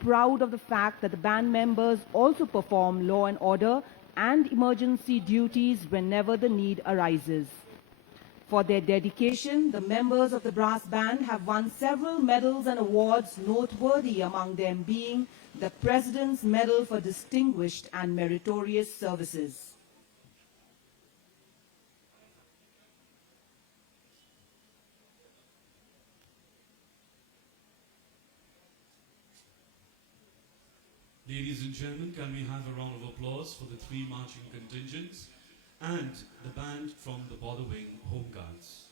proud of the fact that the band members also perform law and order and emergency duties whenever the need arises. For their dedication, the members of the brass band have won several medals and awards, noteworthy among them being the President's Medal for Distinguished and Meritorious Services. Ladies and gentlemen, can we have a round of applause for the three marching contingents and the band from the Border Wing Home Guards.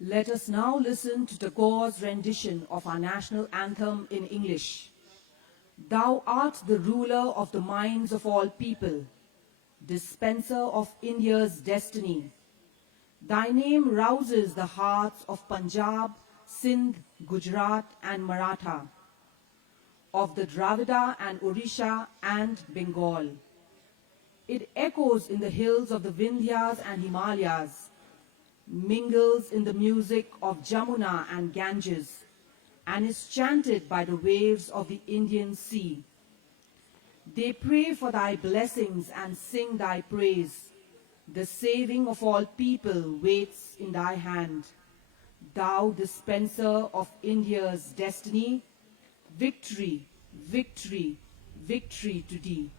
Let us now listen to Tagore's rendition of our national anthem in English. Thou art the ruler of the minds of all people, dispenser of India's destiny. Thy name rouses the hearts of Punjab, Sindh, Gujarat and Maratha, of the Dravida and Orisha and Bengal. It echoes in the hills of the Vindhyas and Himalayas, mingles in the music of Jamuna and Ganges, and is chanted by the waves of the Indian Sea. They pray for thy blessings and sing thy praise. The saving of all people waits in thy hand. Thou dispenser of India's destiny, victory, victory, victory to thee.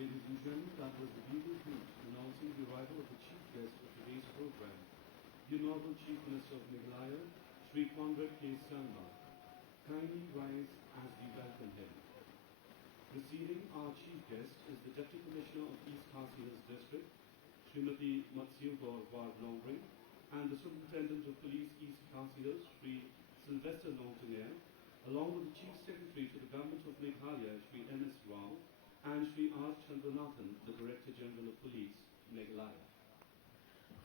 Ladies and gentlemen, that was the bugle hoot announcing the arrival of the chief guest of today's program, the Honorable Chief Minister of Meghalaya, Sri Conrad K. Sangma. Kindly rise as we welcome him. Receiving our chief guest is the Deputy Commissioner of East Khasi Hills District, Srimati Matsuyagor Longring, and the Superintendent of Police East Khasi Hills, Sri Sylvester Longtonier, along with the Chief Secretary to the Government of Meghalaya, Sri M.S. Rao, and Sri R. Chandranathan, the Director General of Police, Meghalaya.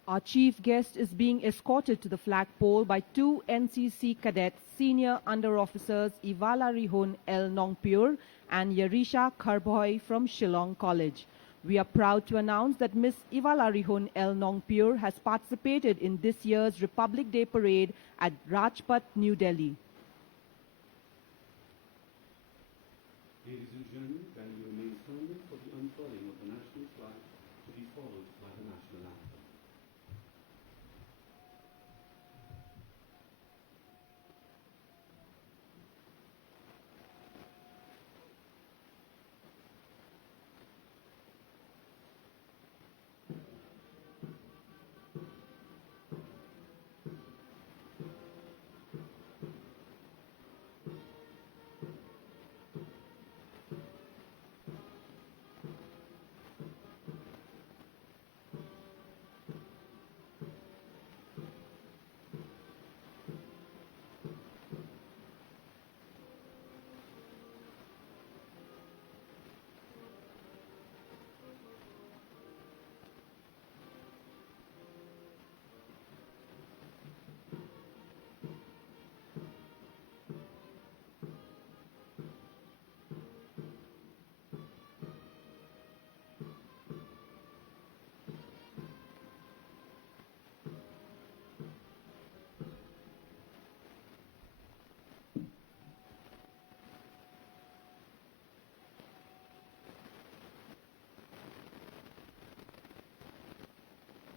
Our chief guest is being escorted to the flagpole by two NCC cadets, senior under-officers Ivalarihun L. Nongpure and Yarisha Kharbhoy from Shillong College. We are proud to announce that Miss Ivalarihun L. Nongpure has participated in this year's Republic Day Parade at Rajpath, New Delhi. Ladies and gentlemen, can you remain standing for the unfurling of the national flag to be followed by the national anthem.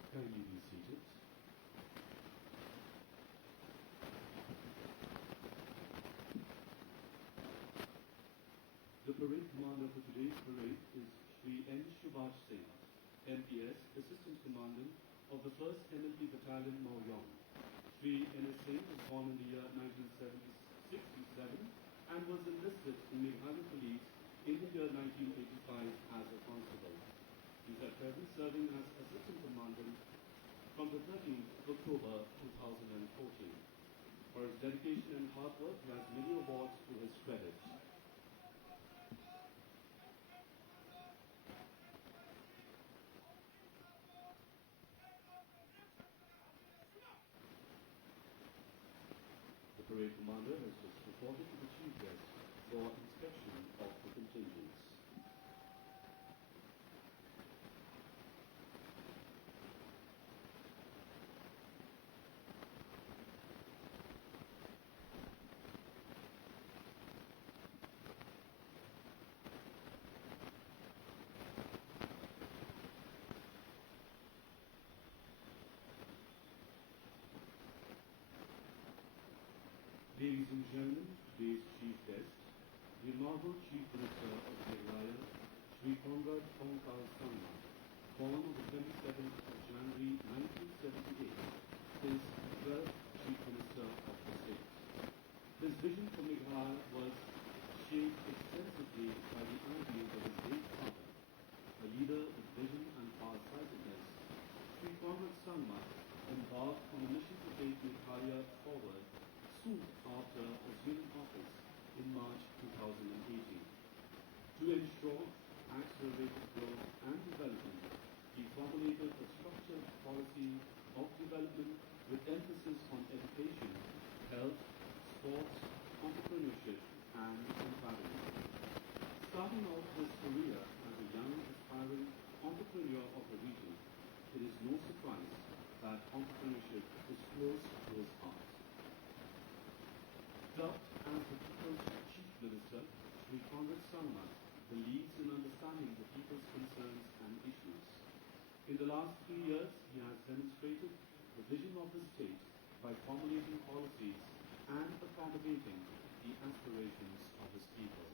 Kindly be seated. The parade commander for today's parade is Sri N. Subhash Singh, MPS, Assistant Commandant of the 1st NLP Battalion, Maoyong. Sri N.S. Singh was born in the year 1967 and was enlisted in Meghalaya Police in the year 1985 as a constable. He is at present serving as Assistant Commandant from the 13th of October 2014. For his dedication and hard work, he has many awards to his credit. The parade commander has just reported to the chief guest for inspection of the contingents. Ladies and gentlemen, today's chief guest, the Honorable Chief Minister of Meghalaya, Sri Conrad Kongkal Sangma, born on the 27th of January 1978, is the 12th Chief Minister of the state. His vision for Meghalaya was shaped extensively by the ideals of his late father, a leader with vision and farsightedness. Sri Conrad Sangma embarked on a mission to take Meghalaya forward soon after assuming office in March 2018. To ensure accelerated growth and development, he formulated a structured policy of development with emphasis on education, health, sports, entrepreneurship, and environment. Starting off his career as a young aspiring entrepreneur of the region, it is no surprise that entrepreneurship is close to his heart. Dubbed as the People's Chief Minister, Sri Conrad Sangma believes in understanding the people's concerns and issues. In the last 3 years, he has demonstrated the vision of the state by formulating policies and accommodating the aspirations of his people.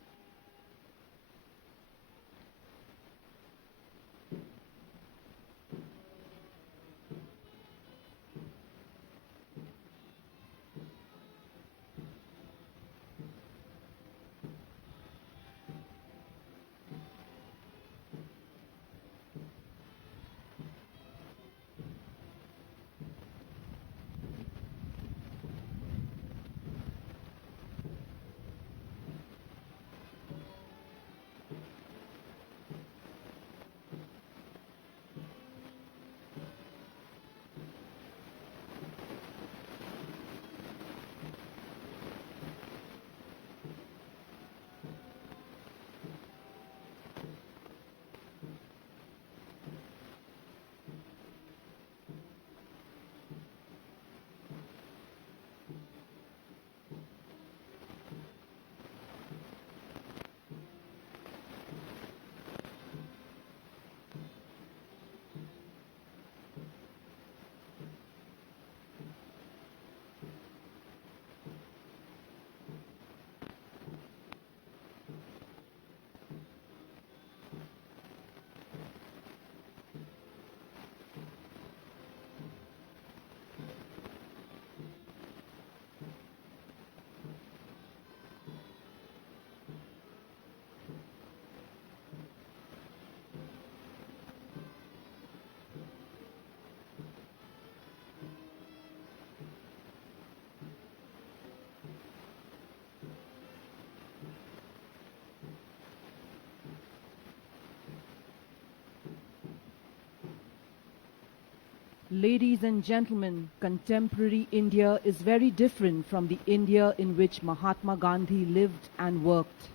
Ladies and gentlemen, contemporary India is very different from the India in which Mahatma Gandhi lived and worked.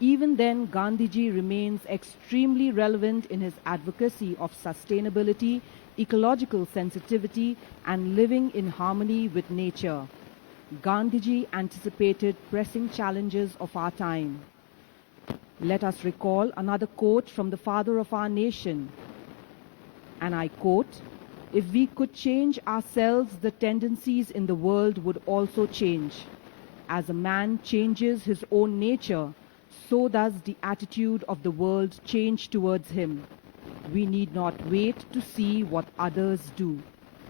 Even then, Gandhiji remains extremely relevant in his advocacy of sustainability, ecological sensitivity, and living in harmony with nature. Gandhiji anticipated pressing challenges of our time. Let us recall another quote from the father of our nation, and I quote, "If we could change ourselves, the tendencies in the world would also change. As a man changes his own nature, so does the attitude of the world change towards him. We need not wait to see what others do."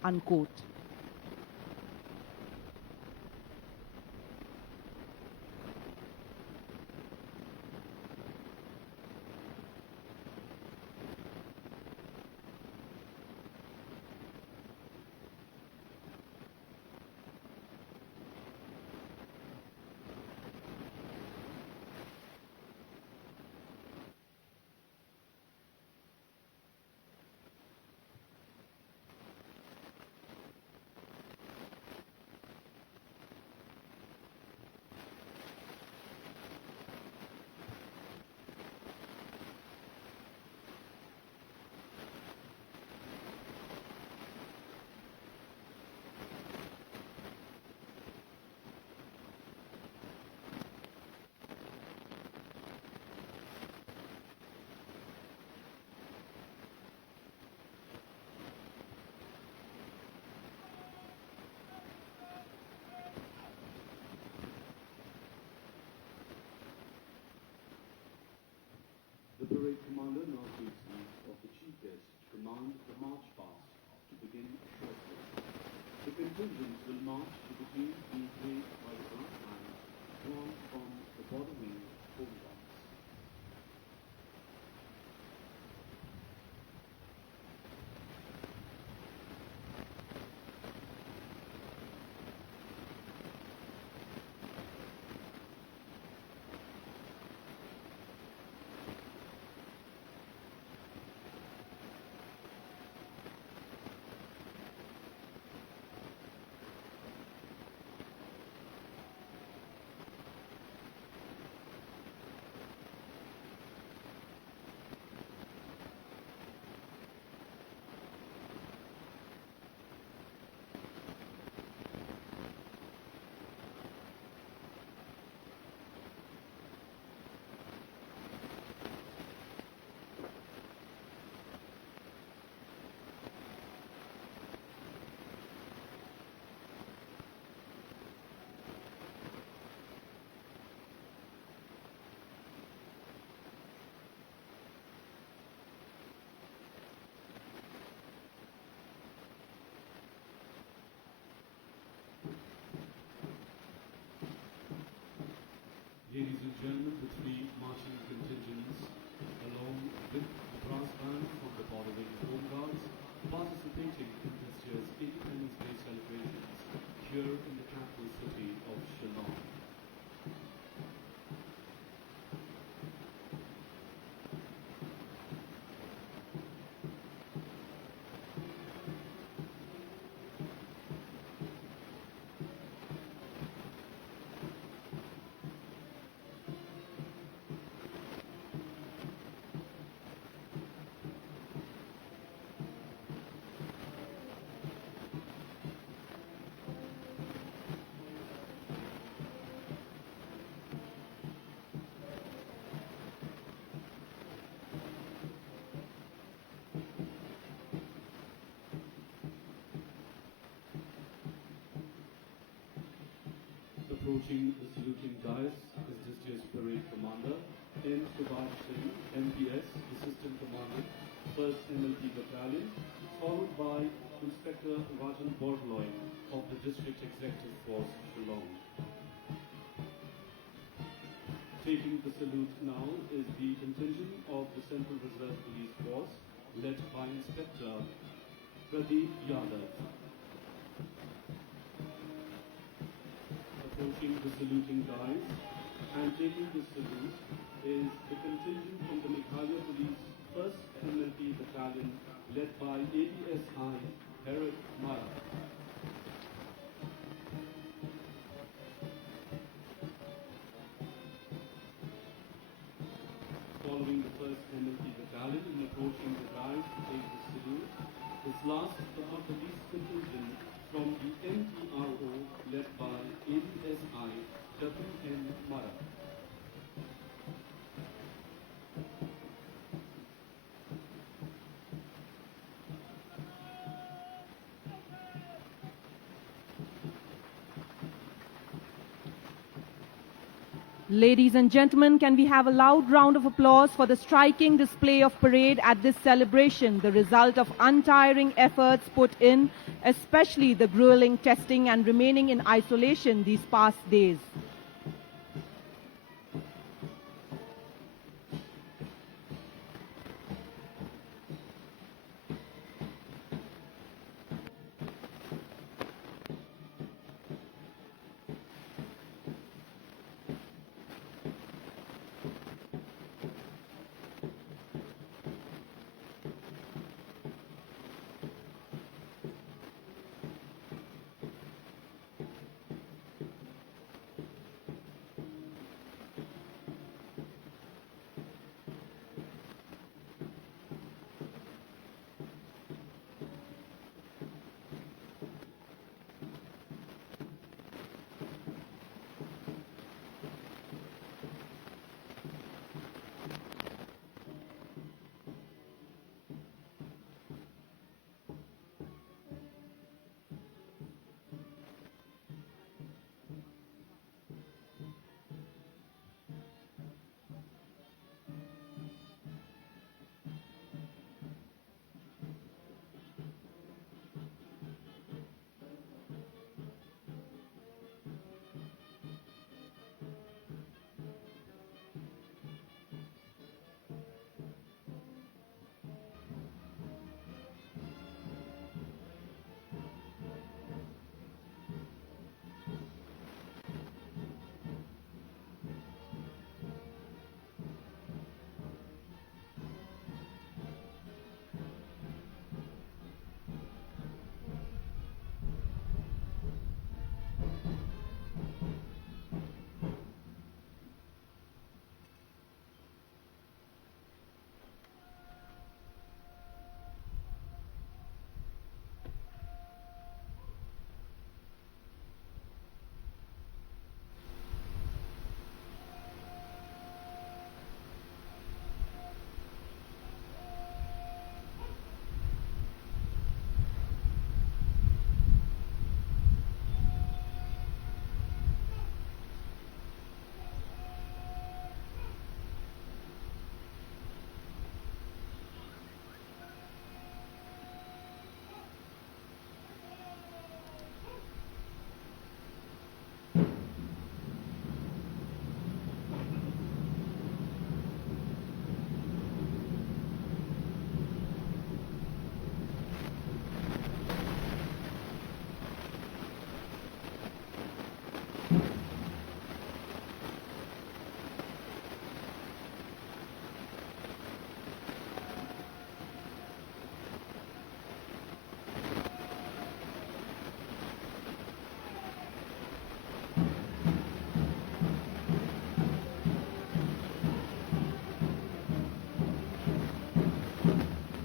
Unquote. The parade commander now takes leave of the chief guest to command the march past to begin shortly. The contingents will march to the tune being played by the brass band drawn from the border wing home guards. Ladies and gentlemen, the three marching contingents, along with the brass band from the border wing home guards, participating in this year's Independence Day celebrations here in the capital city of Shillong. Approaching the saluting dais is this year's parade commander, N. Subhash Singh, MPS, Assistant Commander, 1st MLT Battalion, followed by Inspector Rajan Borgloy of the District Executive Force, Shillong. Taking the salute now is the contingent of the Central Reserve Police Force, led by Inspector Pradeep Yadav. Approaching the saluting guys and taking the salute is the contingent from the Meghalaya Police 1st MLT Battalion, led by APSI Herod Mara. Following the 1st MLT Battalion and approaching the rise to take the salute, this last but not the least contingent from the MPRO led by ADSI W.N. Mara. Ladies and gentlemen, can we have a loud round of applause for the striking display of parade at this celebration, the result of untiring efforts put in, especially the grueling testing and remaining in isolation these past days.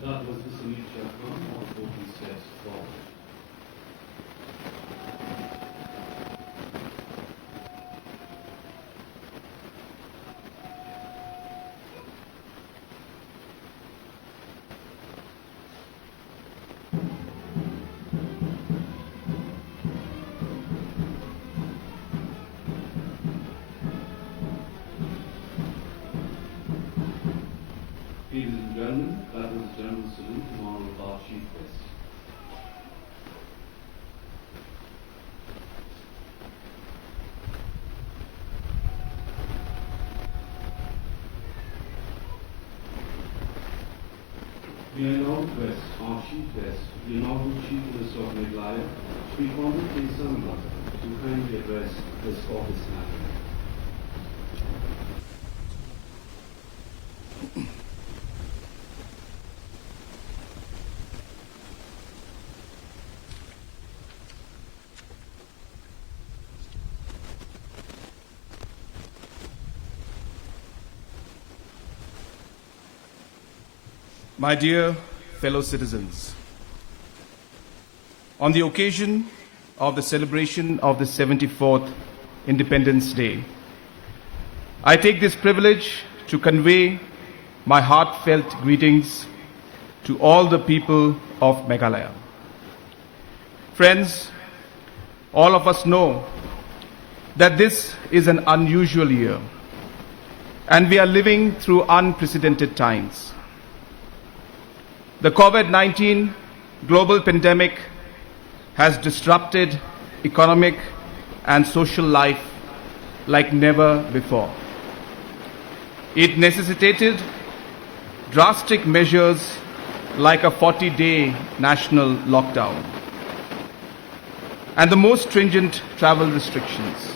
That was the Sunil Chakram of Open Steps Forward. Ladies and gentlemen, that was General Salute to Honorable Our Chief Guest. May I now request our Chief Guest, the Honorable Chief Minister of Meghalaya, Shri Conrad K. Sangma, to kindly address this office matter. My dear fellow citizens, on the occasion of the celebration of the 74th Independence Day, I take this privilege to convey my heartfelt greetings to all the people of Meghalaya. Friends, all of us know that this is an unusual year, and we are living through unprecedented times. The COVID-19 global pandemic has disrupted economic and social life like never before. It necessitated drastic measures like a 40-day national lockdown and the most stringent travel restrictions.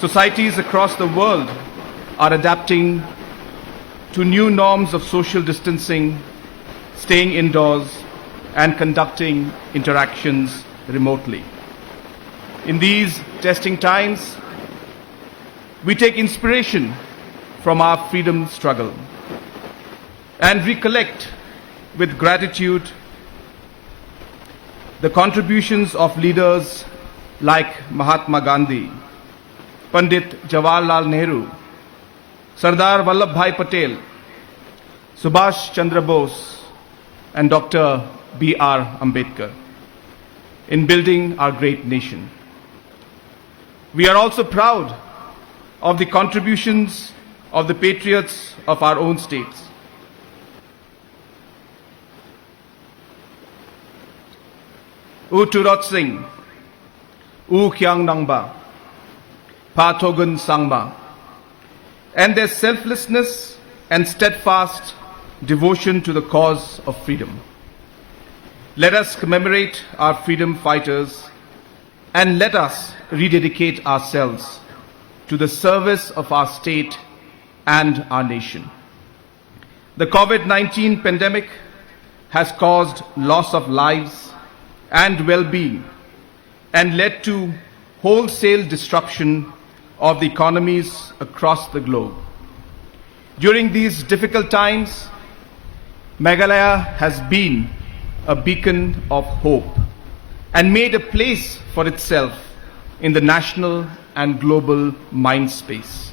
Societies across the world are adapting to new norms of social distancing, staying indoors, and conducting interactions remotely. In these testing times, we take inspiration from our freedom struggle and recollect with gratitude the contributions of leaders like Mahatma Gandhi, Pandit Jawaharlal Nehru, Sardar Vallabhbhai Patel, Subhash Chandra Bose, and Dr. B.R. Ambedkar in building our great nation. We are also proud of the contributions of the patriots of our own states. U Turot Singh, U Khyang Nangba, Pa Thogun Sangma, and their selflessness and steadfast devotion to the cause of freedom. Let us commemorate our freedom fighters and let us rededicate ourselves to the service of our state and our nation. The COVID-19 pandemic has caused loss of lives and well-being and led to wholesale disruption of the economies across the globe. During these difficult times, Meghalaya has been a beacon of hope and made a place for itself in the national and global mind space.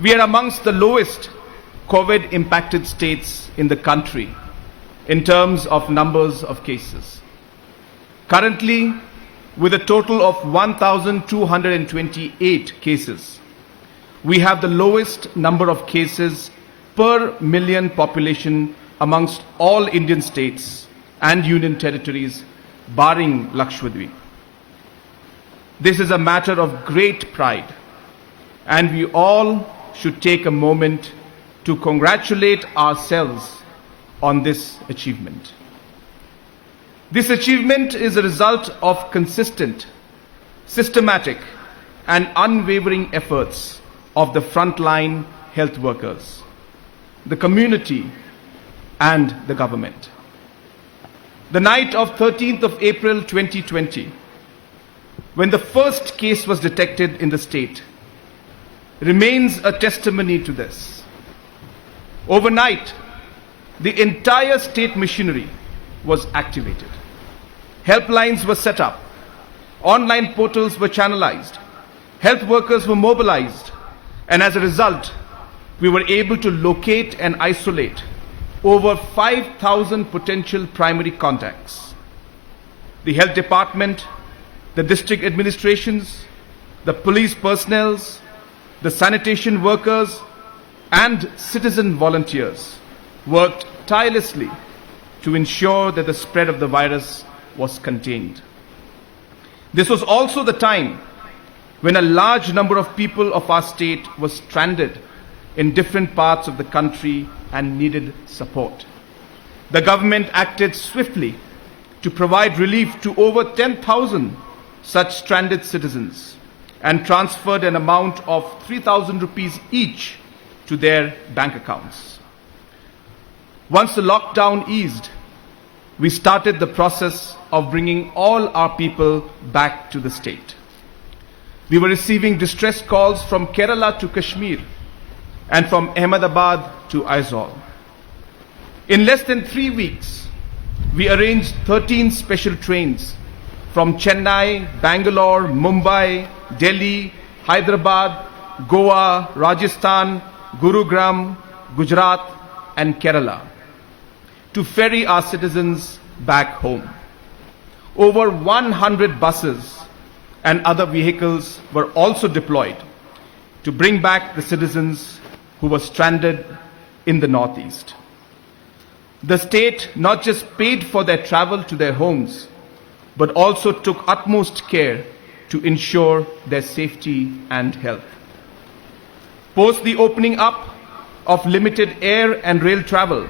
We are amongst the lowest COVID-impacted states in the country in terms of numbers of cases. Currently, with a total of 1,228 cases, we have the lowest number of cases per million population amongst all Indian states and union territories, barring Lakshadweep. This is a matter of great pride, and we all should take a moment to congratulate ourselves on this achievement. This achievement is a result of consistent, systematic, and unwavering efforts of the frontline health workers, the community, and the government. The night of 13th of April 2020, when the first case was detected in the state, remains a testimony to this. Overnight, the entire state machinery was activated. Helplines were set up. Online portals were channelized. Health workers were mobilized. And as a result, we were able to locate and isolate over 5,000 potential primary contacts. The health department, the district administrations, the police personnel, the sanitation workers, and citizen volunteers worked tirelessly to ensure that the spread of the virus was contained. This was also the time when a large number of people of our state was stranded in different parts of the country and needed support. The government acted swiftly to provide relief to over 10,000 such stranded citizens and transferred an amount of 3,000 rupees each to their bank accounts. Once the lockdown eased, we started the process of bringing all our people back to the state. We were receiving distress calls from Kerala to Kashmir and from Ahmedabad to Aizawl. In less than 3 weeks, we arranged 13 special trains from Chennai, Bangalore, Mumbai, Delhi, Hyderabad, Goa, Rajasthan, Gurugram, Gujarat, and Kerala to ferry our citizens back home. Over 100 buses and other vehicles were also deployed to bring back the citizens who were stranded in the Northeast. The state not just paid for their travel to their homes, but also took utmost care to ensure their safety and health. Post the opening up of limited air and rail travel,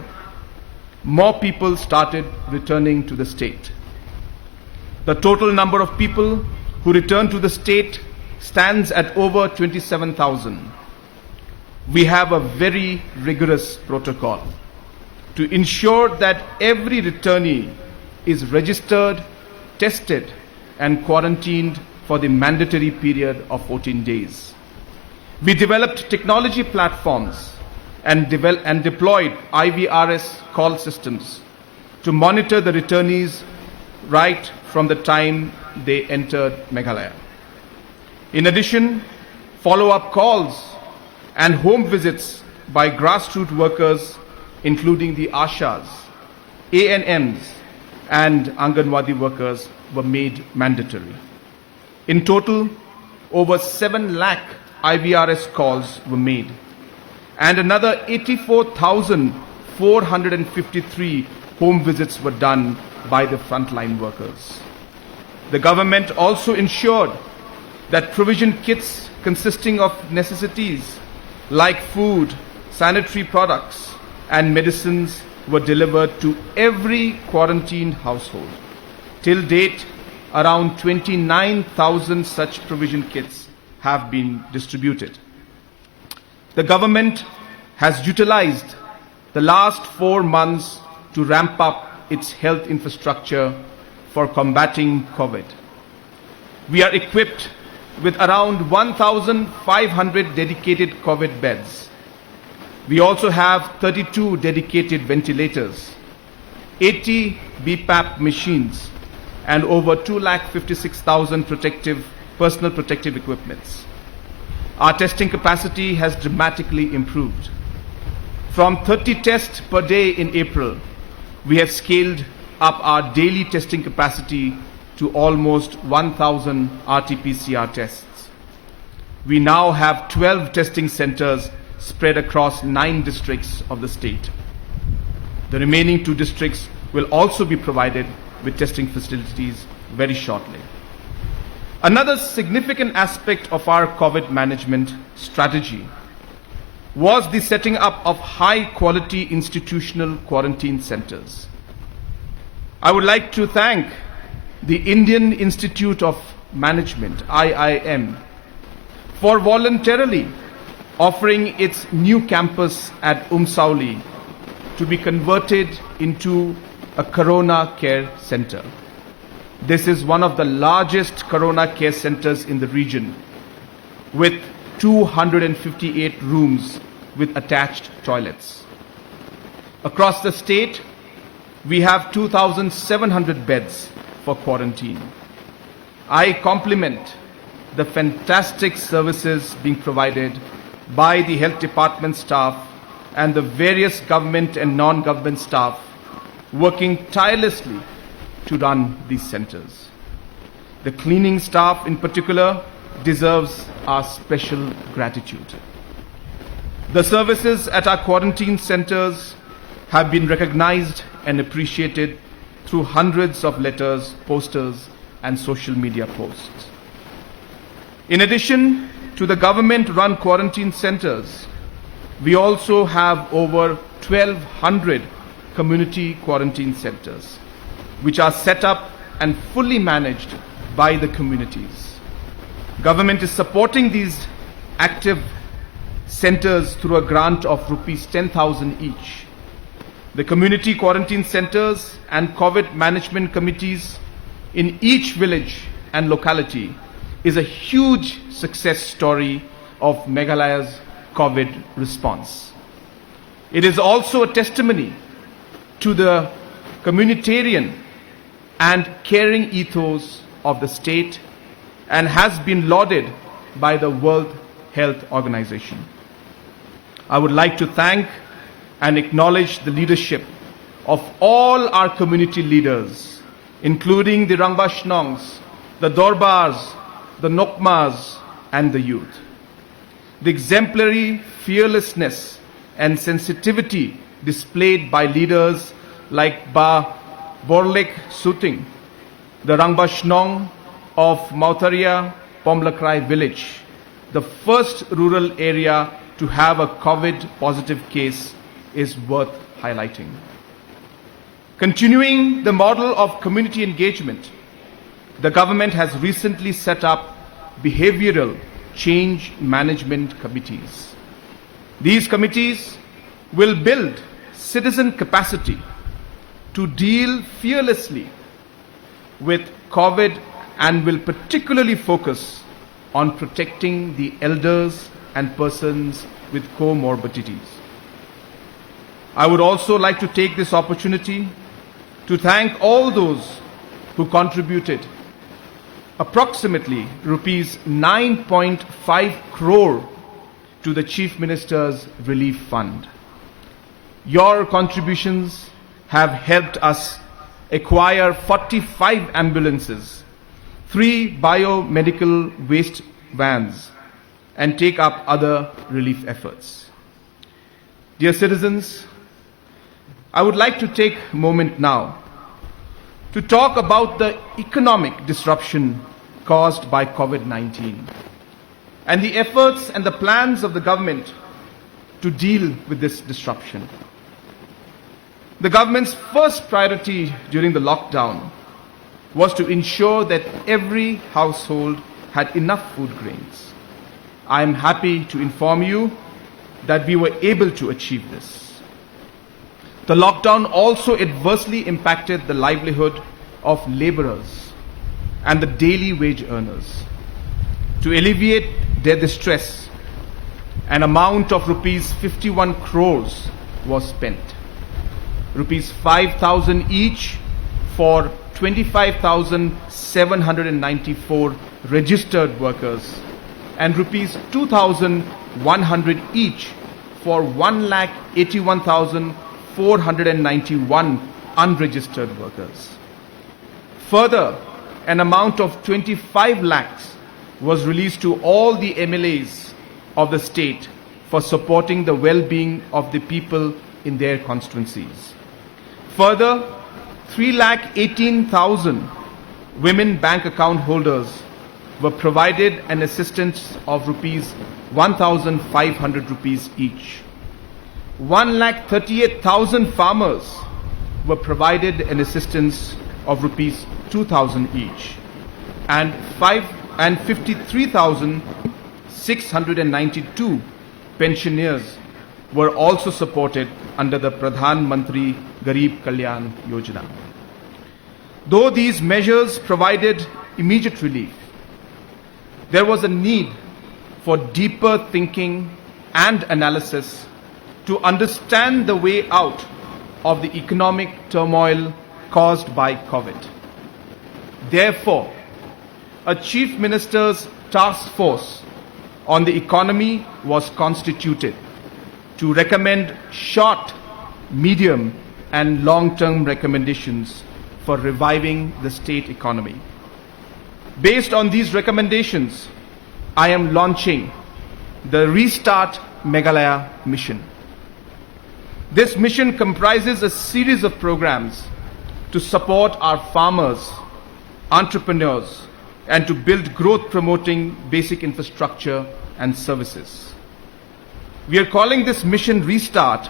more people started returning to the state. The total number of people who returned to the state stands at over 27,000. We have a very rigorous protocol to ensure that every returnee is registered, tested, and quarantined for the mandatory period of 14 days. We developed technology platforms and deployed IVRS call systems to monitor the returnees right from the time they entered Meghalaya. In addition, follow-up calls and home visits by grassroots workers, including the Ashas, ANMs, and Anganwadi workers, were made mandatory. In total, over 7 lakh IVRS calls were made, and another 84,453 home visits were done by the frontline workers. The government also ensured that provision kits consisting of necessities like food, sanitary products, and medicines were delivered to every quarantined household. Till date, around 29,000 such provision kits have been distributed. The government has utilized the last 4 months to ramp up its health infrastructure for combating COVID. We are equipped with around 1,500 dedicated COVID beds. We also have 32 dedicated ventilators, 80 BPAP machines, and over 256,000 personal protective equipments. Our testing capacity has dramatically improved. From 30 tests per day in April, we have scaled up our daily testing capacity to almost 1,000 RT-PCR tests. We now have 12 testing centers spread across 9 districts of the state. The remaining 2 districts will also be provided with testing facilities very shortly. Another significant aspect of our COVID management strategy was the setting up of high-quality institutional quarantine centers. I would like to thank the Indian Institute of Management, IIM, for voluntarily offering its new campus at Umsauli to be converted into a Corona Care Center. This is one of the largest Corona Care Centers in the region, with 258 rooms with attached toilets. Across the state, we have 2,700 beds for quarantine. I compliment the fantastic services being provided by the health department staff and the various government and non-government staff working tirelessly to run these centers. The cleaning staff in particular deserves our special gratitude. The services at our quarantine centers have been recognized and appreciated through hundreds of letters, posters, and social media posts. In addition to the government-run quarantine centers, we also have over 1,200 community quarantine centers, which are set up and fully managed by the communities. Government is supporting these active centers through a grant of rupees 10,000 each. The community quarantine centers and COVID management committees in each village and locality is a huge success story of Meghalaya's COVID response. It is also a testimony to the communitarian and caring ethos of the state and has been lauded by the World Health Organization. I would like to thank and acknowledge the leadership of all our community leaders, including the Rangbashnongs, the Dorbars, the Nokmas, and the youth. The exemplary fearlessness and sensitivity displayed by leaders like Ba Borlek Suting, the Rangbashnong of Mautaria Pomlakrai village, the first rural area to have a COVID positive case, is worth highlighting. Continuing the model of community engagement, the government has recently set up behavioral change management committees. These committees will build citizen capacity to deal fearlessly with COVID and will particularly focus on protecting the elders and persons with comorbidities. I would also like to take this opportunity to thank all those who contributed approximately rupees 9.5 crore to the Chief Minister's Relief Fund. Your contributions have helped us acquire 45 ambulances, 3 biomedical waste vans, and take up other relief efforts. Dear citizens, I would like to take a moment now to talk about the economic disruption caused by COVID-19 and the efforts and the plans of the government to deal with this disruption. The government's first priority during the lockdown was to ensure that every household had enough food grains. I am happy to inform you that we were able to achieve this. The lockdown also adversely impacted the livelihood of laborers and the daily wage earners. To alleviate their distress, an amount of rupees 51 crores was spent. Rupees 5,000 each for 25,794 registered workers and rupees 2,100 each for 1,81,491 unregistered workers. Further, an amount of 25 lakhs was released to all the MLAs of the state for supporting the well-being of the people in their constituencies. Further, 3,18,000 women bank account holders were provided an assistance of rupees 1,500 rupees each. 1,38,000 farmers were provided an assistance of rupees 2,000 each, and 53,692 pensioners were also supported under the Pradhan Mantri Garib Kalyan Yojana. Though these measures provided immediate relief, there was a need for deeper thinking and analysis to understand the way out of the economic turmoil caused by COVID. Therefore, a Chief Minister's task force on the economy was constituted to recommend short, medium, and long-term recommendations for reviving the state economy. Based on these recommendations, I am launching the Restart Meghalaya mission. This mission comprises a series of programs to support our farmers, entrepreneurs, and to build growth-promoting basic infrastructure and services. We are calling this mission Restart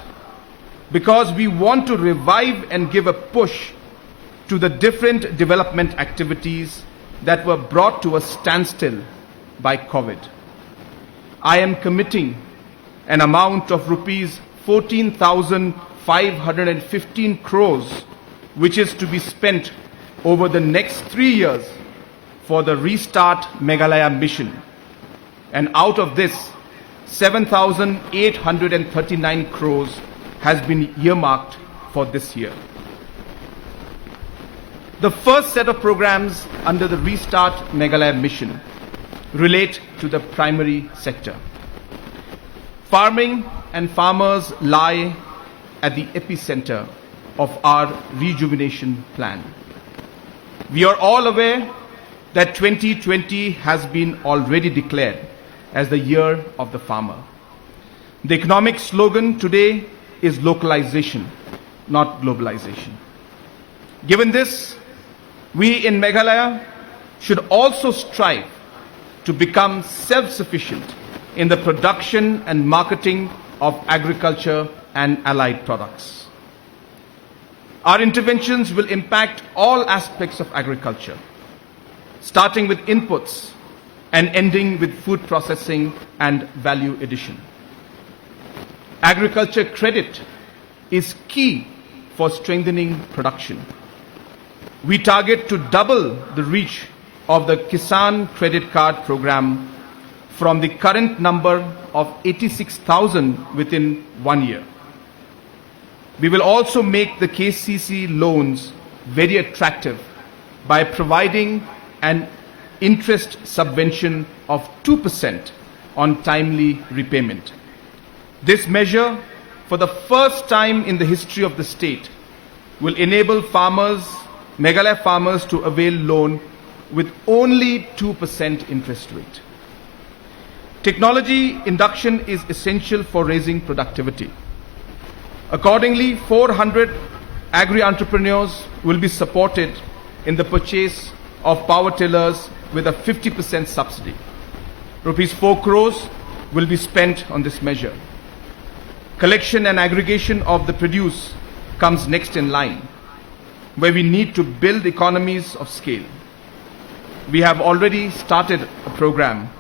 because we want to revive and give a push to the different development activities that were brought to a standstill by COVID. I am committing an amount of rupees 14,515 crores, which is to be spent over the next 3 years for the Restart Meghalaya mission. And out of this, 7,839 crores has been earmarked for this year. The first set of programs under the Restart Meghalaya mission relate to the primary sector. Farming and farmers lie at the epicenter of our rejuvenation plan. We are all aware that 2020 has been already declared as the year of the farmer. The economic slogan today is localization, not globalization. Given this, we in Meghalaya should also strive to become self-sufficient in the production and marketing of agriculture and allied products. Our interventions will impact all aspects of agriculture, starting with inputs and ending with food processing and value addition. Agriculture credit is key for strengthening production. We target to double the reach of the Kisan Credit Card program from the current number of 86,000 within 1 year. We will also make the KCC loans very attractive by providing an interest subvention of 2% on timely repayment. This measure, for the first time in the history of the state, will enable farmers, Meghalaya farmers, to avail loan with only 2% interest rate. Technology induction is essential for raising productivity. Accordingly, 400 agri-entrepreneurs will be supported in the purchase of power tillers with a 50% subsidy. Rupees 4 crores will be spent on this measure. Collection and aggregation of the produce comes next in line, where we need to build economies of scale. We have already started a program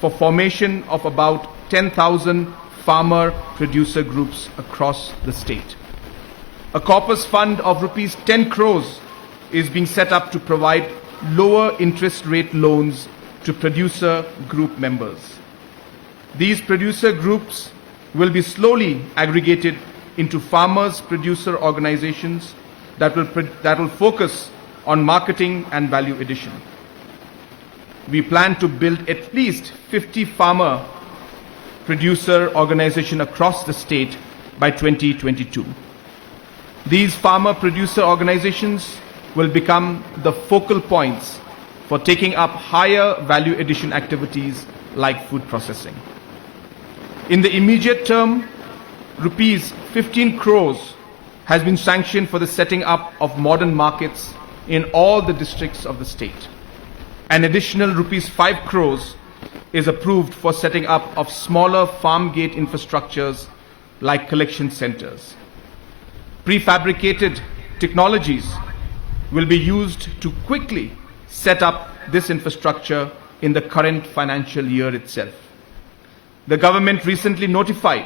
for formation of about 10,000 farmer producer groups across the state. A corpus fund of rupees 10 crores is being set up to provide lower interest rate loans to producer group members. These producer groups will be slowly aggregated into farmers producer organizations that will focus on marketing and value addition. We plan to build at least 50 farmer producer organizations across the state by 2022. These farmer producer organizations will become the focal points for taking up higher value addition activities like food processing. In the immediate term, rupees 15 crores has been sanctioned for the setting up of modern markets in all the districts of the state. An additional rupees 5 crores is approved for setting up of smaller farm gate infrastructures like collection centers. Prefabricated technologies will be used to quickly set up this infrastructure in the current financial year itself. The government recently notified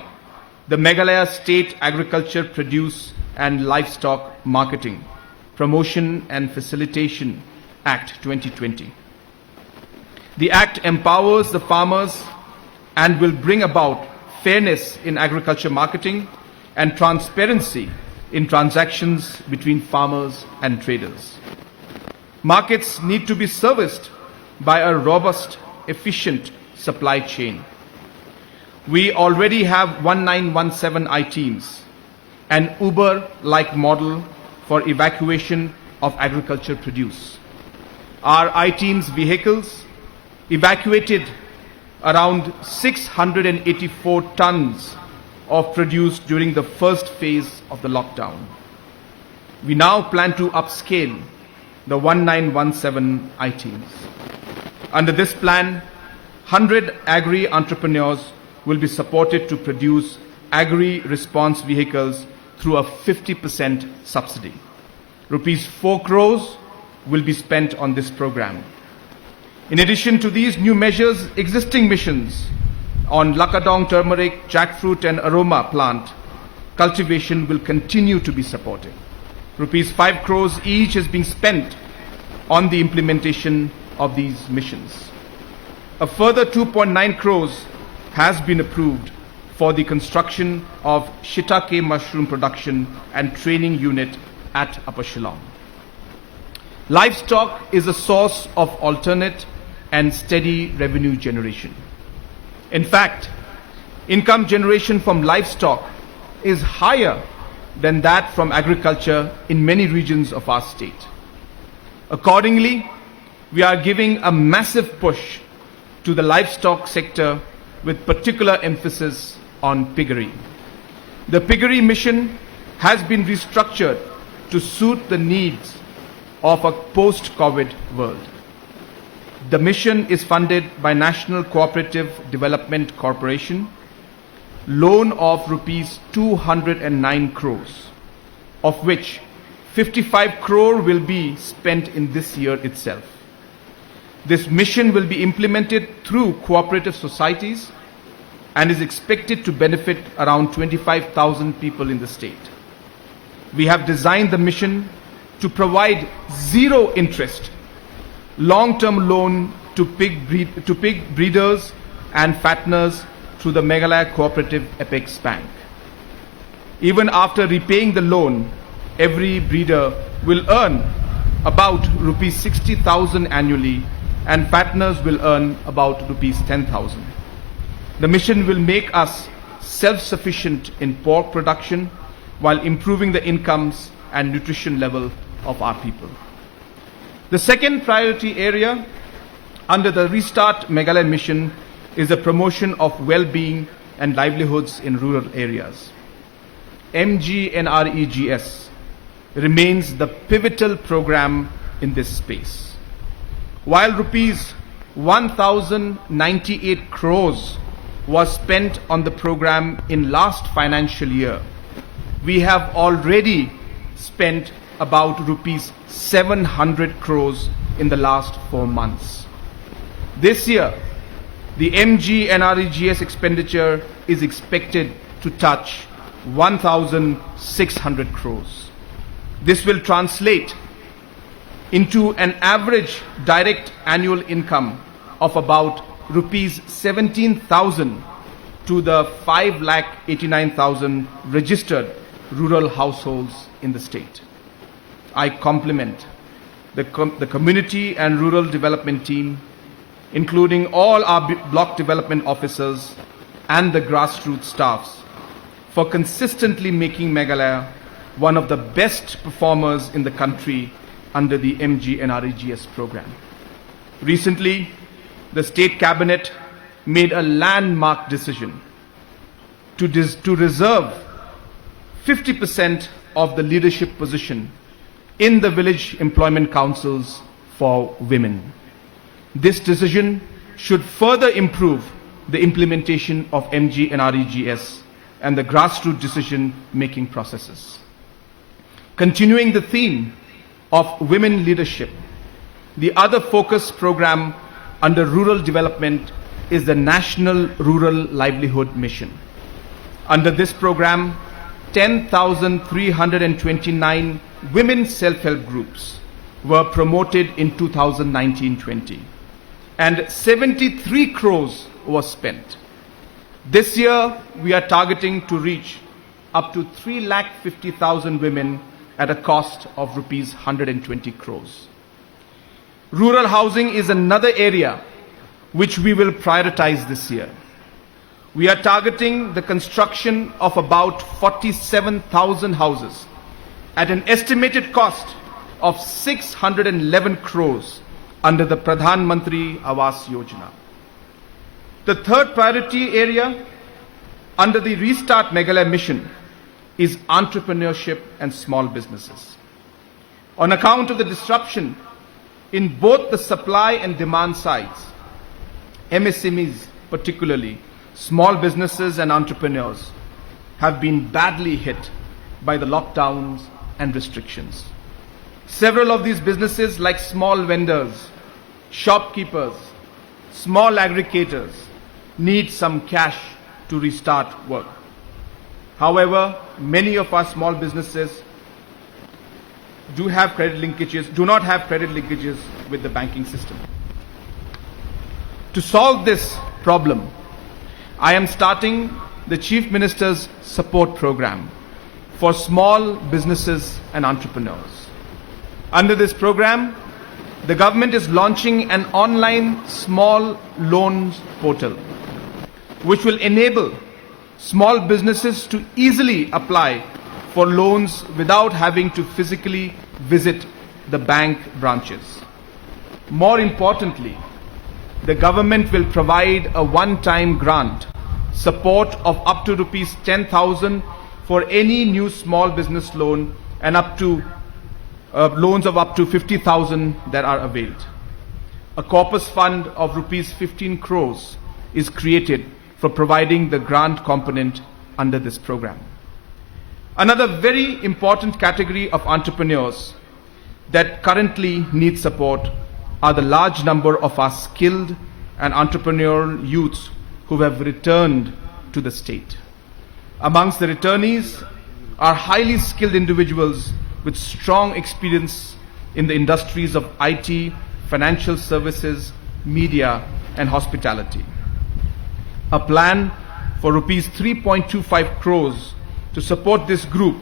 the Meghalaya State Agriculture Produce and Livestock Marketing, Promotion and Facilitation Act 2020. The Act empowers the farmers and will bring about fairness in agriculture marketing and transparency in transactions between farmers and traders. Markets need to be serviced by a robust, efficient supply chain. We already have 1917 I-teams, an Uber-like model for evacuation of agriculture produce. Our I-teams vehicles evacuated around 684 tons of produce during the first phase of the lockdown. We now plan to upscale the 1917 I-teams. Under this plan, 100 agri-entrepreneurs will be supported to produce agri-response vehicles through a 50% subsidy. Rupees 4 crores will be spent on this program. In addition to these new measures, existing missions on Lakadong turmeric, jackfruit and aroma plant cultivation will continue to be supported. Rupees 5 crores each is being spent on the implementation of these missions. A further 2.9 crores has been approved for the construction of shiitake mushroom production and training unit at Upper Shillong. Livestock is a source of alternate and steady revenue generation. In fact, income generation from livestock is higher than that from agriculture in many regions of our state. Accordingly, we are giving a massive push to the livestock sector with particular emphasis on piggery. The piggery mission has been restructured to suit the needs of a post-COVID world. The mission is funded by National Cooperative Development Corporation, loan of rupees 209 crores, of which 55 crore will be spent in this year itself. This mission will be implemented through cooperative societies and is expected to benefit around 25,000 people in the state. We have designed the mission to provide zero interest, long-term loan to pig breeders and fatteners through the Meghalaya Cooperative Apex Bank. Even after repaying the loan, every breeder will earn about rupees 60,000 annually and fatteners will earn about rupees 10,000. The mission will make us self-sufficient in pork production while improving the incomes and nutrition level of our people. The second priority area under the Restart Meghalaya mission is the promotion of well-being and livelihoods in rural areas. MGNREGS remains the pivotal program in this space. While rupees 1,098 crores was spent on the program in last financial year, we have already spent about rupees 700 crores in the last 4 months. This year, the MGNREGS expenditure is expected to touch 1,600 crores. This will translate into an average direct annual income of about rupees 17,000 to the 5,89,000 registered rural households in the state. I compliment the community and rural development team, including all our block development officers and the grassroots staffs, for consistently making Meghalaya one of the best performers in the country under the MGNREGS program. Recently, the State Cabinet made a landmark decision to reserve 50% of the leadership position in the village employment councils for women. This decision should further improve the implementation of MGNREGS and the grassroots decision-making processes. Continuing the theme of women leadership, the other focus program under rural development is the National Rural Livelihood Mission. Under this program, 10,329 women self-help groups were promoted in 2019-20, and 73 crores was spent. This year, we are targeting to reach up to 350,000 women at a cost of rupees 120 crores. Rural housing is another area which we will prioritize this year. We are targeting the construction of about 47,000 houses at an estimated cost of 611 crores under the Pradhan Mantri Awas Yojana. The third priority area under the Restart Meghalaya mission is entrepreneurship and small businesses. On account of the disruption in both the supply and demand sides, MSMEs particularly, small businesses and entrepreneurs, have been badly hit by the lockdowns and restrictions. Several of these businesses, like small vendors, shopkeepers, small aggregators, need some cash to restart work. However, many of our small businesses do not have credit linkages with the banking system. To solve this problem, I am starting the Chief Minister's Support Program for small businesses and entrepreneurs. Under this program, the government is launching an online small loans portal, which will enable small businesses to easily apply for loans without having to physically visit the bank branches. More importantly, the government will provide a one-time grant support of up to rupees 10,000 for any new small business loan and up to loans of up to 50,000 that are availed. A corpus fund of rupees 15 crores is created for providing the grant component under this program. Another very important category of entrepreneurs that currently need support are the large number of our skilled and entrepreneurial youths who have returned to the state. Amongst the returnees are highly skilled individuals with strong experience in the industries of IT, financial services, media, and hospitality. A plan for rupees 3.25 crores to support this group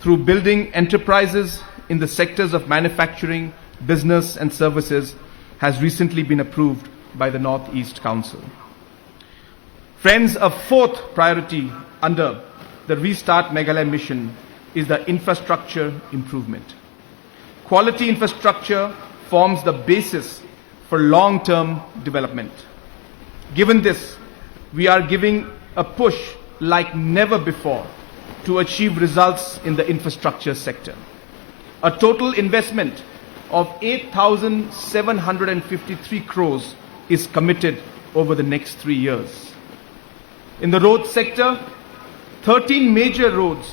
through building enterprises in the sectors of manufacturing, business, and services has recently been approved by the Northeast Council. Friends, a fourth priority under the Restart Meghalaya mission is the infrastructure improvement. Quality infrastructure forms the basis for long-term development. Given this, we are giving a push like never before to achieve results in the infrastructure sector. A total investment of 8,753 crores is committed over the next 3 years. In the road sector, 13 major roads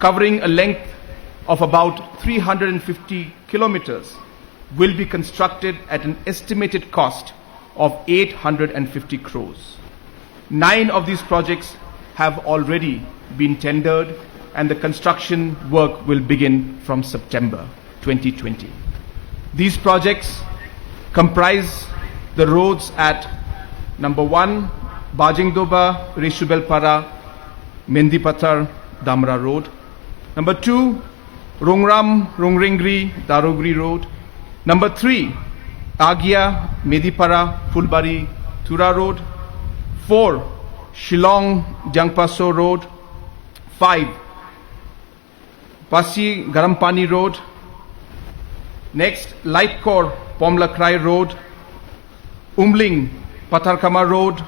covering a length of about 350 kilometers will be constructed at an estimated cost of 850 crores. 9 of these projects have already been tendered and the construction work will begin from September 2020. These projects comprise the roads at number 1, Bajingdoba, Reshubelpara, Mendipathar, Damra Road. Number 2, Rongram, Rongringri, Darogri Road. Number 3, Agia, Medipara, Fulbari, Tura Road. 4, Shillong, Jangpaso Road. 5, Pasi, Garampani Road. Next, Lightcore, Pomlakrai Road. Umling, Patharkama Road.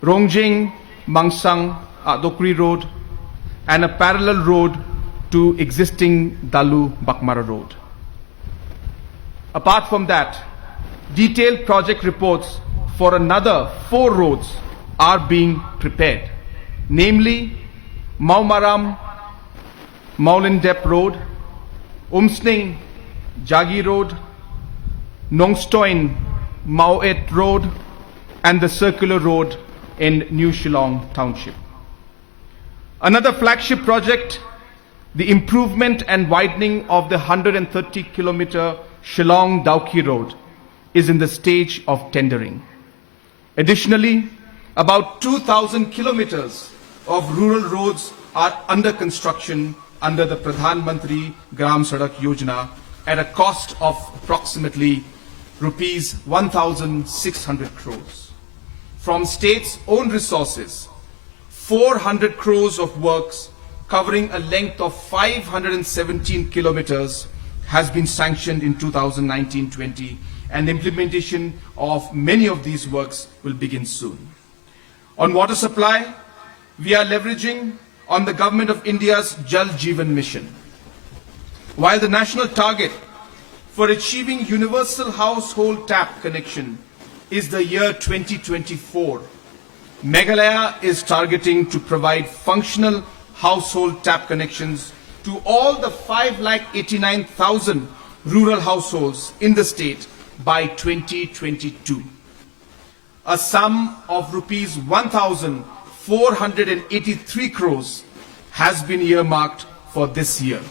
Rongjing, Mangsang, Adokri Road. And a parallel road to existing Dalu Bakmara Road. Apart from that, detailed project reports for another 4 roads are being prepared, namely Maumaram, Maulindep Road, Umsning, Jagi Road, Nongstoin, Mauet Road, and the circular road in New Shillong Township. Another flagship project, the improvement and widening of the 130-kilometer Shillong-Dauki Road, is in the stage of tendering. Additionally, about 2,000 kilometers of rural roads are under construction under the Pradhan Mantri Gram Sadak Yojana at a cost of approximately rupees 1,600 crores. From state's own resources, 400 crores of works covering a length of 517 kilometers has been sanctioned in 2019-20, and implementation of many of these works will begin soon. On water supply, we are leveraging on the Government of India's Jal Jeevan mission. While the national target for achieving universal household tap connection is the year 2024, Meghalaya is targeting to provide functional household tap connections to all the 5,89,000 rural households in the state by 2022. A sum of rupees 1,483 crores has been earmarked for this year.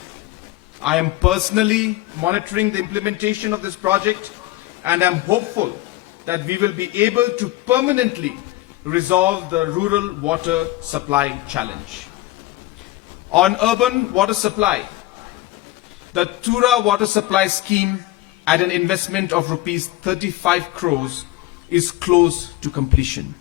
I am personally monitoring the implementation of this project and am hopeful that we will be able to permanently resolve the rural water supply challenge. On urban water supply, the Tura water supply scheme at an investment of rupees 35 crores is close to completion.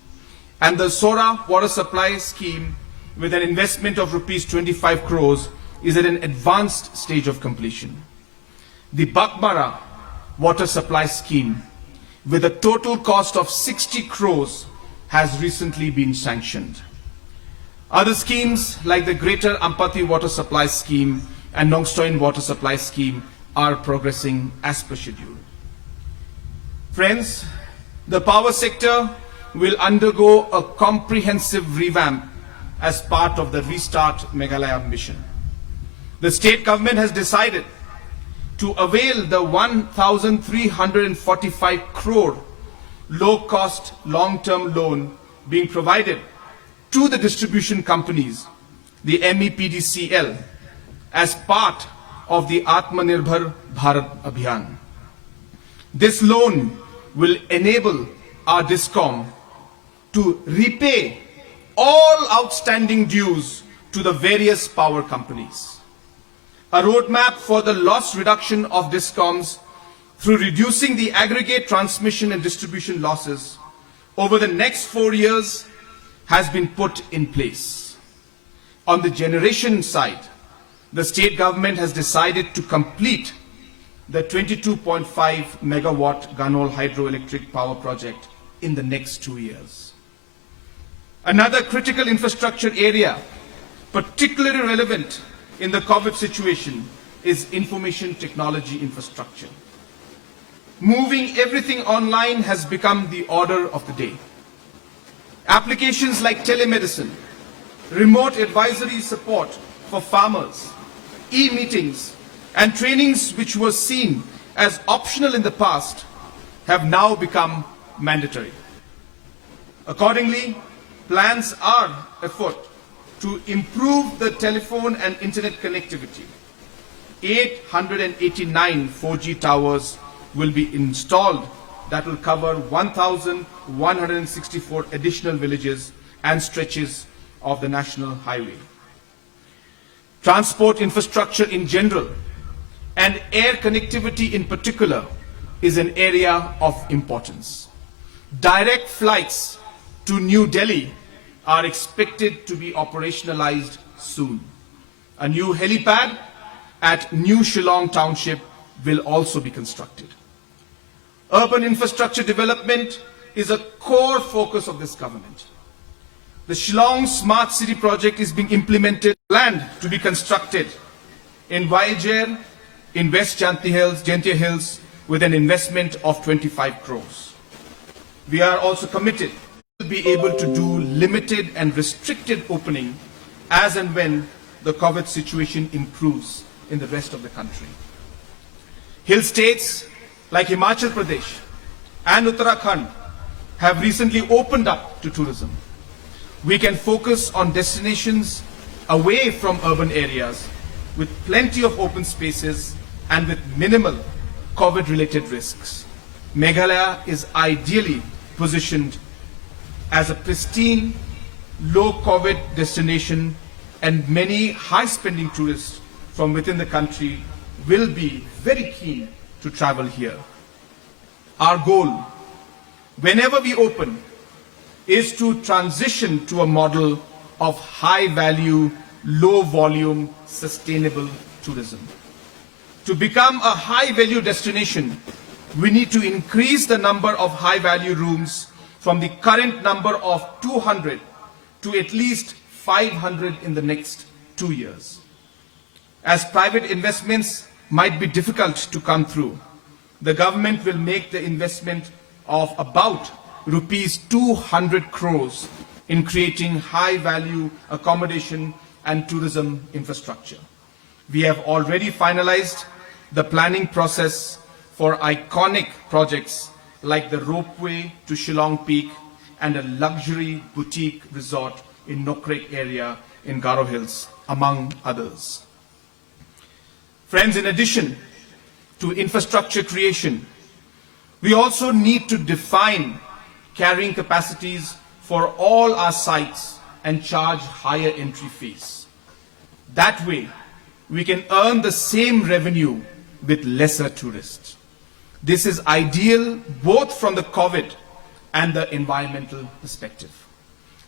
And the Sora water supply scheme with an investment of rupees 25 crores is at an advanced stage of completion. The Bakmara water supply scheme with a total cost of 60 crores has recently been sanctioned. Other schemes like the Greater Ampati water supply scheme and Nongstoin water supply scheme are progressing as per schedule. Friends, the power sector will undergo a comprehensive revamp as part of the Restart Meghalaya mission. The state government has decided to avail the 1,345 crore low-cost long-term loan being provided to the distribution companies, the MEPDCL, as part of the Atmanirbhar Bharat Abhiyan. This loan will enable our DISCOM to repay all outstanding dues to the various power companies. A roadmap for the loss reduction of DISCOMs through reducing the aggregate transmission and distribution losses over the next 4 years has been put in place. On the generation side, the state government has decided to complete the 22.5 megawatt Ganol hydroelectric power project in the next 2 years. Another critical infrastructure area, particularly relevant in the COVID situation, is information technology infrastructure. Moving everything online has become the order of the day. Applications like telemedicine, remote advisory support for farmers, e-meetings, and trainings which were seen as optional in the past have now become mandatory. Accordingly, plans are afoot to improve the telephone and internet connectivity. 889 4G towers will be installed that will cover 1,164 additional villages and stretches of the national highway. Transport infrastructure in general and air connectivity in particular is an area of importance. Direct flights to New Delhi are expected to be operationalized soon. A new helipad at New Shillong Township will also be constructed. Urban infrastructure development is a core focus of this government. The Shillong Smart City project is being implemented, planned to be constructed in Vaijer, in West Jaintia Hills, with an investment of 25 crores. We are also committed to be able to do limited and restricted opening as and when the COVID situation improves in the rest of the country. Hill states like Himachal Pradesh and Uttarakhand have recently opened up to tourism. We can focus on destinations away from urban areas with plenty of open spaces and with minimal COVID-related risks. Meghalaya is ideally positioned as a pristine, low-COVID destination, and many high-spending tourists from within the country will be very keen to travel here. Our goal, whenever we open, is to transition to a model of high-value, low-volume, sustainable tourism. To become a high-value destination, we need to increase the number of high-value rooms from the current number of 200 to at least 500 in the next 2 years. As private investments might be difficult to come through, the government will make the investment of about rupees 200 crores in creating high-value accommodation and tourism infrastructure. We have already finalized the planning process for iconic projects like the ropeway to Shillong Peak and a luxury boutique resort in Nokrek area in Garo Hills, among others. Friends, in addition to infrastructure creation, we also need to define carrying capacities for all our sites and charge higher entry fees. That way, we can earn the same revenue with lesser tourists. This is ideal both from the COVID and the environmental perspective.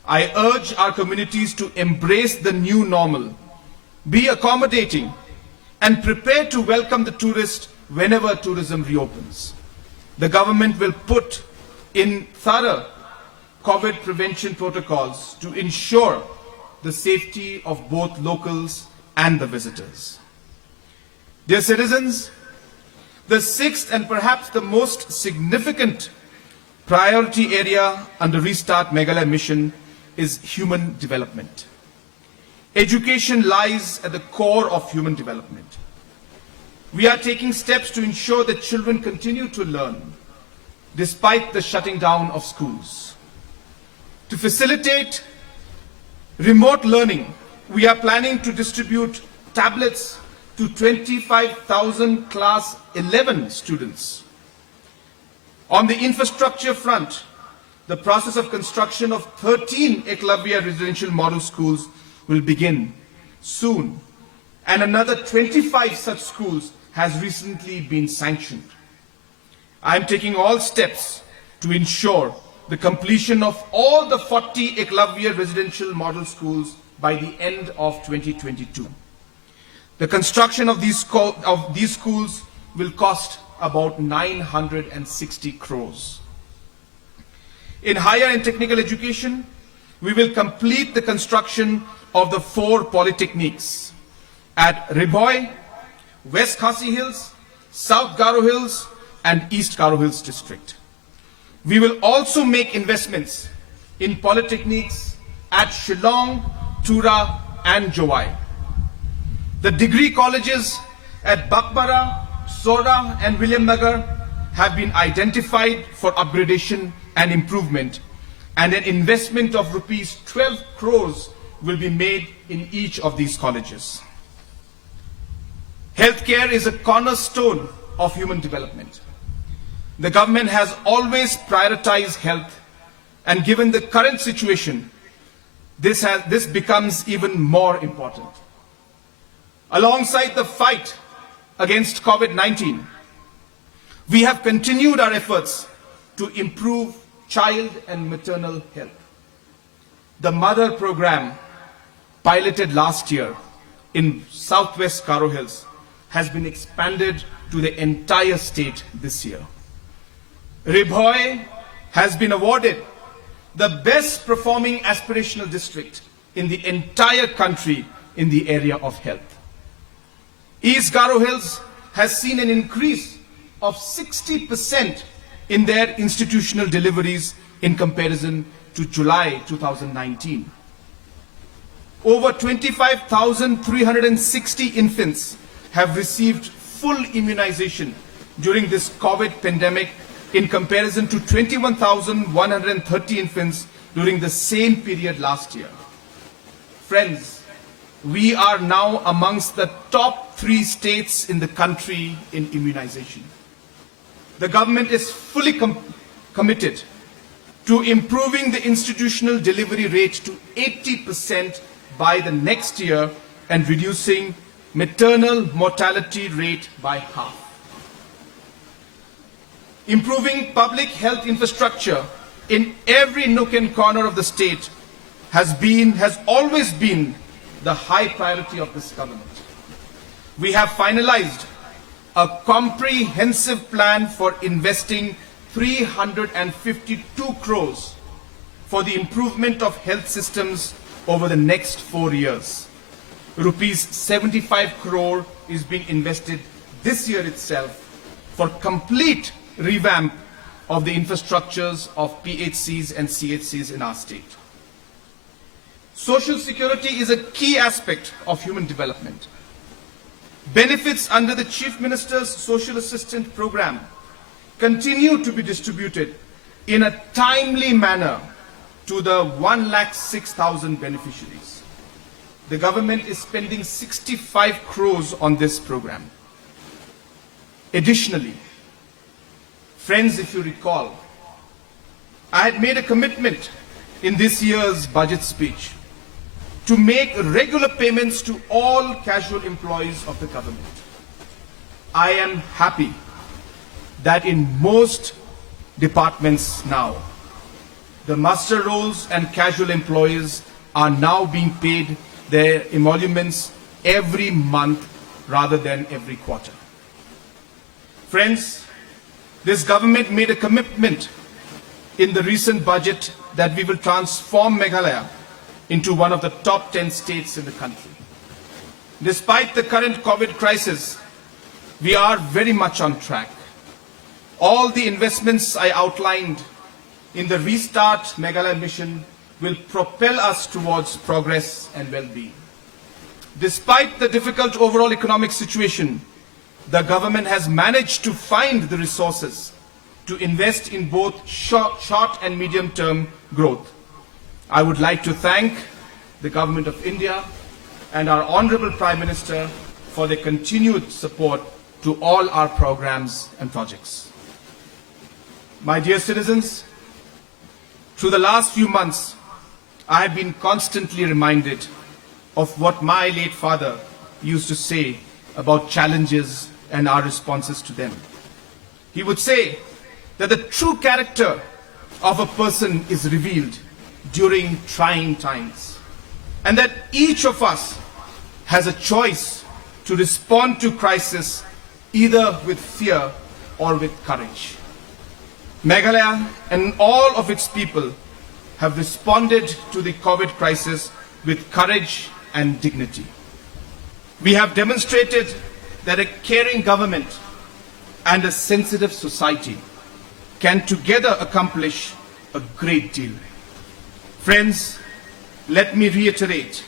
I urge our communities to embrace the new normal, be accommodating, and prepare to welcome the tourist whenever tourism reopens. The government will put in thorough COVID prevention protocols to ensure the safety of both locals and the visitors. Dear citizens, the sixth and perhaps the most significant priority area under Restart Meghalaya mission is human development. Education lies at the core of human development. We are taking steps to ensure that children continue to learn despite the shutting down of schools. To facilitate remote learning, we are planning to distribute tablets to 25,000 class 11 students. On the infrastructure front, the process of construction of 13 Eklavya residential model schools will begin soon, and another 25 such schools has recently been sanctioned. I am taking all steps to ensure the completion of all the 40 Eklavya residential model schools by the end of 2022. The construction of these schools will cost about 960 crores. In higher and technical education, we will complete the construction of the 4 polytechnics at Ribhoy, West Khasi Hills, South Garo Hills, and East Garo Hills district. We will also make investments in polytechnics at Shillong, Tura, and Jowai. The degree colleges at Bakbara, Sora, and Williamnagar have been identified for upgradation and improvement, and an investment of rupees 12 crores will be made in each of these colleges. Healthcare is a cornerstone of human development. The government has always prioritized health, and given the current situation, this becomes even more important. Alongside the fight against COVID-19, we have continued our efforts to improve child and maternal health. The Mother program, piloted last year in Southwest Garo Hills, has been expanded to the entire state this year. Ribhoy has been awarded the best performing aspirational district in the entire country in the area of health. East Garo Hills has seen an increase of 60% in their institutional deliveries in comparison to July 2019. Over 25,360 infants have received full immunization during this COVID pandemic in comparison to 21,130 infants during the same period last year. Friends, we are now amongst the top 3 states in the country in immunization. The government is fully committed to improving the institutional delivery rate to 80% by the next year and reducing maternal mortality rate by half. Improving public health infrastructure in every nook and corner of the state has always been the high priority of this government. We have finalized a comprehensive plan for investing 352 crores for the improvement of health systems over the next 4 years. Rupees 75 crore is being invested this year itself for complete revamp of the infrastructures of PHCs and CHCs in our state. Social security is a key aspect of human development. Benefits under the Chief Minister's Social Assistance Program continue to be distributed in a timely manner to the 106,000 beneficiaries. The government is spending 65 crores on this program. Additionally, friends, if you recall, I had made a commitment in this year's budget speech to make regular payments to all casual employees of the government. I am happy that in most departments now, the muster rolls and casual employees are now being paid their emoluments every month rather than every quarter. Friends, this government made a commitment in the recent budget that we will transform Meghalaya into one of the top 10 states in the country. Despite the current COVID crisis, we are very much on track. All the investments I outlined in the Restart Meghalaya mission will propel us towards progress and well-being. Despite the difficult overall economic situation, the government has managed to find the resources to invest in both short and medium-term growth. I would like to thank the Government of India and our Honorable Prime Minister for their continued support to all our programs and projects. My dear citizens, through the last few months, I have been constantly reminded of what my late father used to say about challenges and our responses to them. He would say that the true character of a person is revealed during trying times, and that each of us has a choice to respond to crisis either with fear or with courage. Meghalaya and all of its people have responded to the COVID crisis with courage and dignity. We have demonstrated that a caring government and a sensitive society can together accomplish a great deal. Friends, let me reiterate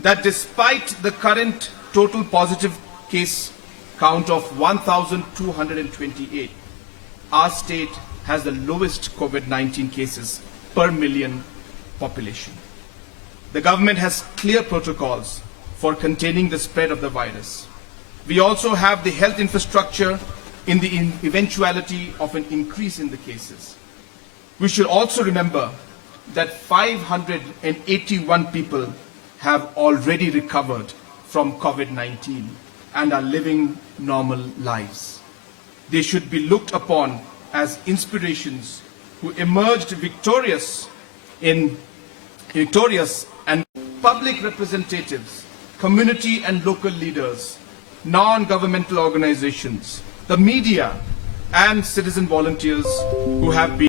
that despite the current total positive case count of 1,228, our state has the lowest COVID-19 cases per million population. The government has clear protocols for containing the spread of the virus. We also have the health infrastructure in the eventuality of an increase in the cases. We should also remember that 581 people have already recovered from COVID-19 and are living normal lives. They should be looked upon as inspirations who emerged victorious and public representatives, community and local leaders, non-governmental organizations, the media and citizen volunteers who have been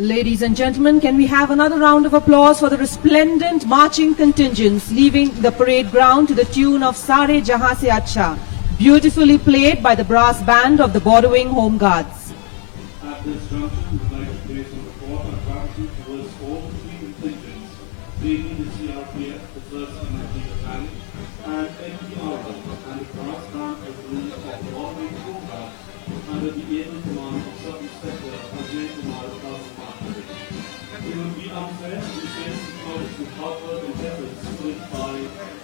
Ladies and gentlemen, can we have another round of applause for the resplendent marching contingents leaving the parade ground to the tune of Sare Jahan Se Acha, beautifully played by the brass band of the Borrowing Home Guards. At this junction, we would like to place on the floor our gratitude towards all three contingents, namely the CRPF, the 1st Energy Battalion, and NPR, and the brass band of the Borrowing Home Guards, under the able command of Sub-Inspector Ajay Kumar Kalsama. It would be unfair to fail to acknowledge the hard work and efforts put by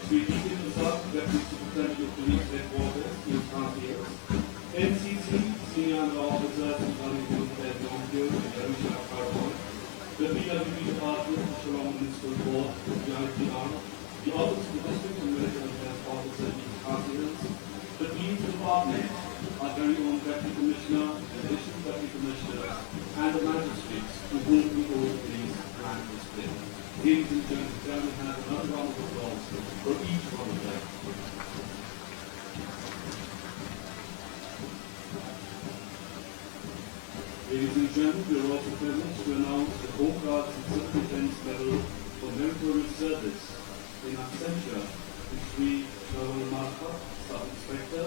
Sri Deepak Prasad, Deputy Superintendent of Police Headquarters in Kantias, NCC, Senior Under Officers in Running Military Volunteers in Yarisha Karbon, the PWB Department, the Shillong Municipal Board, Gentlemen, we are also privileged to announce the Home Guards and Civil Defence Medal for Meritorious Service in absentia to Sri Shravan Martha, Sub-Inspector,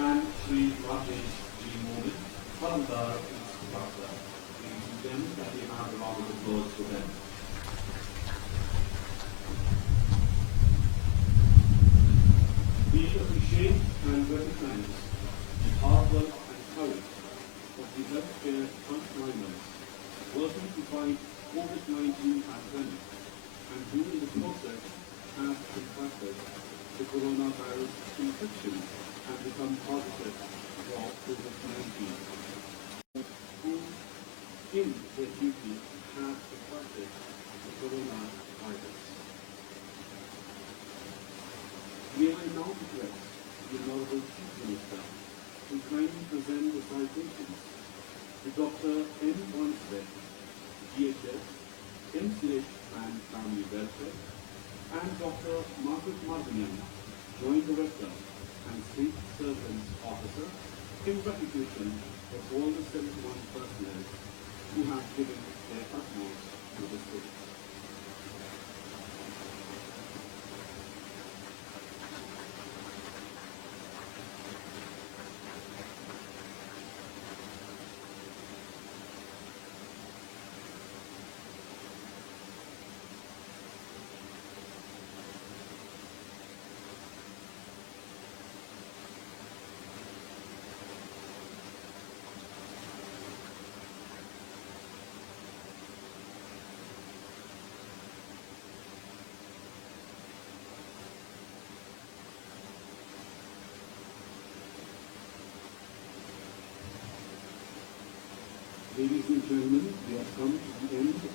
and Sri Rajesh G. Mohan, Havildar East Pakistan. Ladies and gentlemen, can we have a round of applause for them? We appreciate and recognize the hard work and courage of the healthcare frontliners working to fight COVID-19 pandemic and who in the process have contracted the coronavirus infection and become positive for COVID-19. Who in their duty have contracted the coronavirus. May I now request the Honorable Chief Minister to kindly present the citations to Dr. M. Wansbeck, DHS, MCH and Family Welfare, and Dr. Margaret Marginian, Joint Director and State Service Officer, in recognition of all the 71 personnel who have given their utmost to the state. Ladies and gentlemen, we have come to the end of